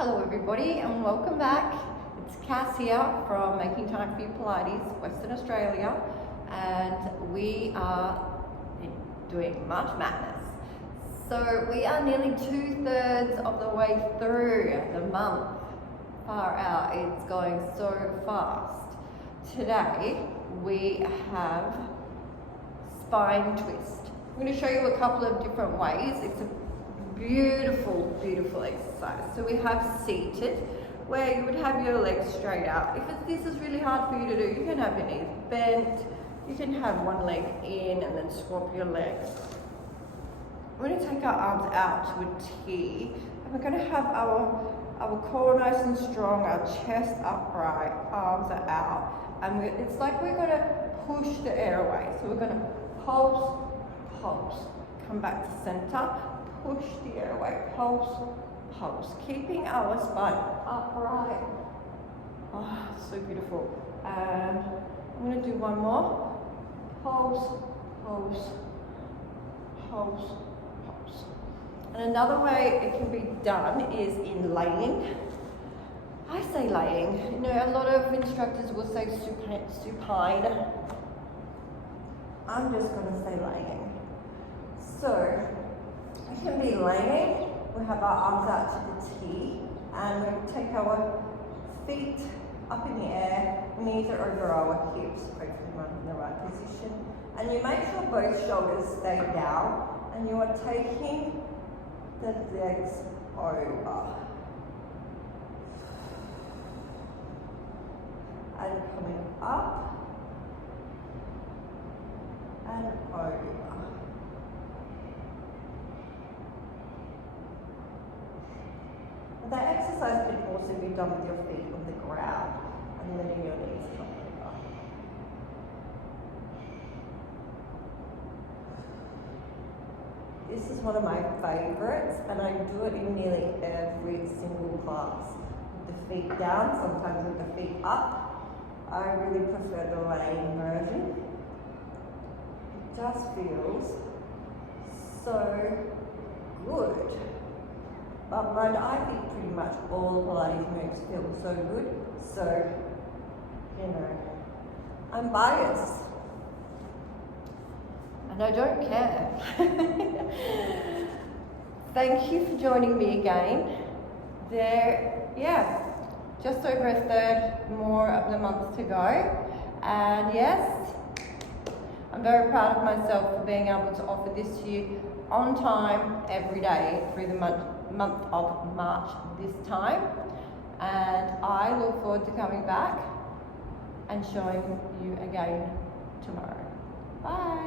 Hello everybody and welcome back. It's Cass here from Making Time for You Pilates, Western Australia, and we are doing March Madness. So we are nearly 2/3 of the way through the month. Far out, it's going so fast. Today we have spine twist. I'm going to show you a couple of different ways. It's a beautiful exercise. So we have seated, where you would have your legs straight out. If this is really hard for you to do, you can have your knees bent. You can have one leg in and then swap your legs. We're going to take our arms out to a T, and we're going to have our core nice and strong, our chest upright, arms are out, and it's like we're going to push the air away. So we're going to pulse, come back to center, push the air away, pulse, keeping our spine upright. Oh, so beautiful. And I'm going to do one more. Pulse. And another way it can be done is in laying. I say laying. You know, a lot of instructors will say supine. I'm just going to say laying. So we can be laying. We have our arms out to the T, and we take our feet up in the air, knees are over our hips, hopefully one in the right position. And you make sure both shoulders stay down, and you are taking the legs over. And coming up, and over. That exercise can also be done with your feet on the ground and letting your knees come over. This is one of my favorites, and I do it in nearly every single class. With the feet down, sometimes with the feet up. I really prefer the laying version. It just feels so good. But I think pretty much all Pilates moves feel so good. So, you know, I'm biased. And I don't care. Thank you for joining me again. Just over a third more of the month to go. And yes, I'm very proud of myself for being able to offer this to you on time every day through the month of March this time, and I look forward to coming back and showing you again tomorrow. Bye.